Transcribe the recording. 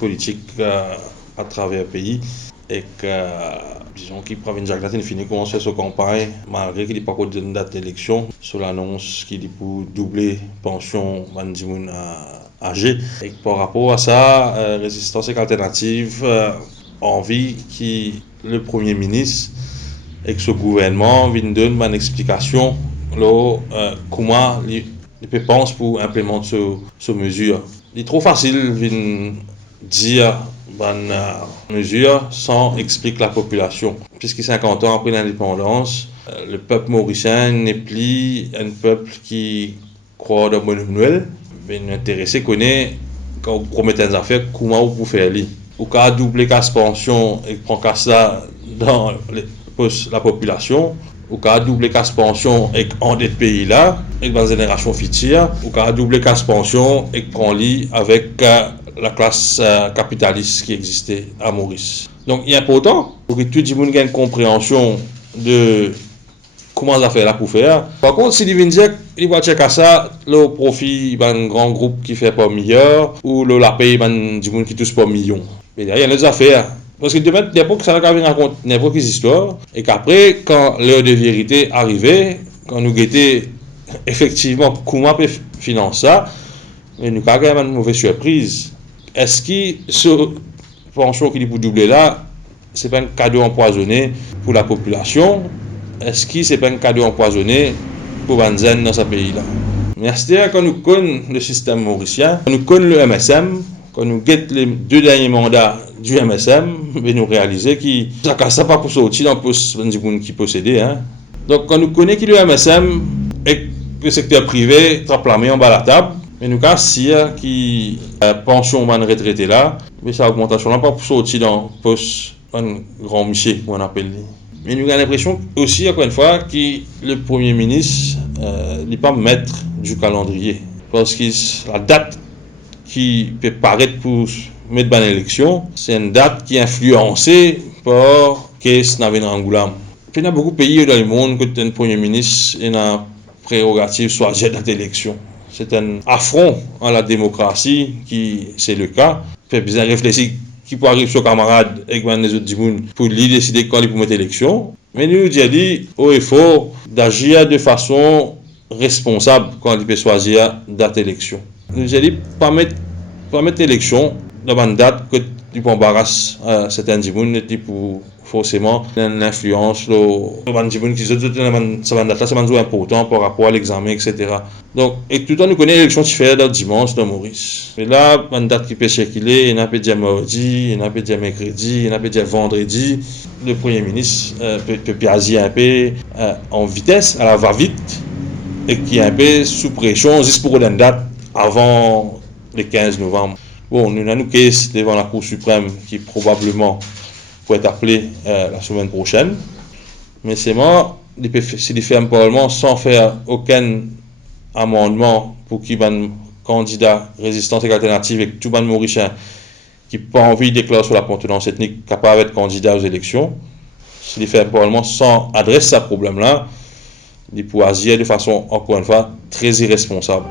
politique à travers le pays et que, disons, qu'il prend une jacqueline fini commencer sa campagne, malgré qu'il n'est pas contre une date d'élection, sur l'annonce qu'il est pour doubler pension Bandimoun âgé. Et par rapport à ça, Résistance et Alternative envie que le Premier ministre et que ce gouvernement vienne donner une explication comment il pense pour implémenter cette mesure. Il est trop facile de dire une mesure sans expliquer la population. Puisque 50 ans après l'indépendance, le peuple mauricien n'est plus un peuple qui croit dans bonne nouvelle, mais intéressé connaît quand vous promettez des affaires, comment vous pouvez faire. Ou quand doubler casse pension et prendre ça dans la population, ou quand doubler casse pension et en des pays là, et dans la génération future, ou quand doubler casse pension et prendre lit avec la classe capitaliste qui existait à Maurice. Donc il est important pour que tout le monde ait une compréhension de comment ça fait là pour faire. Par contre, si il vient il va checker ça, le profit un grand groupe qui fait pas meilleur ou le la paye du monde qui touche pas millions. Mais derrière il y a des affaires. Parce que demain, n'importe que ça va raconter n'importe quelle histoire et qu'après, quand l'heure de vérité arrivait, quand nous guettions effectivement comment peut financer ça, nous avons quand même une mauvaise surprise. Est-ce que ce pension qui est pour doubler là, ce n'est pas un cadeau empoisonné pour la population? Est-ce que ce n'est pas un cadeau empoisonné pour Banzen dans ce pays-là? Merci quand nous connaissons le système mauricien, quand nous connaissons le MSM, quand nous guettons les 2 derniers mandats du MSM, nous réalisons que ça pas pour sortir dans le poste qui possédait. Donc quand nous connaissons le MSM et que le secteur privé trappe la main en bas de la table, mais nous avons qui pension de retraité là, mais cette augmentation là pas pour sortir dans le poste un grand monsieur, on appelle. Mais nous avons l'impression aussi, encore une fois, que le Premier ministre n'est pas maître du calendrier. Parce que la date qui peut paraître pour mettre dans l'élection, c'est une date qui est influencée par Kees Navin Rangoulam. Il y a beaucoup de pays dans le monde où un Premier ministre a une prérogative soit à date d'élection. C'est un affront à la démocratie qui c'est le cas. Il fait bien réfléchir qui peut arriver sur camarade avec les autres monde pour lui décider quand il peut mettre l'élection. Mais nous avons dit haut et fort d'agir de façon responsable quand il peut choisir date d'élection. Nous avons dit pas mettre l'élection dans une date que tu peux embarrasser certains gens pour forcément une influence les gens qui sont date là c'est important par rapport à l'examen etc. Donc et tout le temps nous connaissons l'élection qui fait dans dimanche dans Maurice. Mais là une date qui peut circuler, il y en a peut dire mardi, il y en a peut dire mercredi, il y en a peut dire vendredi. Le Premier ministre peut piager un peu en vitesse, à la va-vite et qui est un peu sous pression juste pour une date avant le 15 novembre. Bon, nous avons une case devant la Cour suprême qui probablement peut être appelée la semaine prochaine. Mais c'est moi, s'il fait un parlement sans faire aucun amendement pour qu'il y ait un candidat Résistance et Alternative et que tout le monde mauricien qui n'a pas envie de déclarer sur la appartenance ethnique capable d'être candidat aux élections, s'il fait un parlement sans adresser ce problème-là, il peut agir de façon, encore une fois, très irresponsable.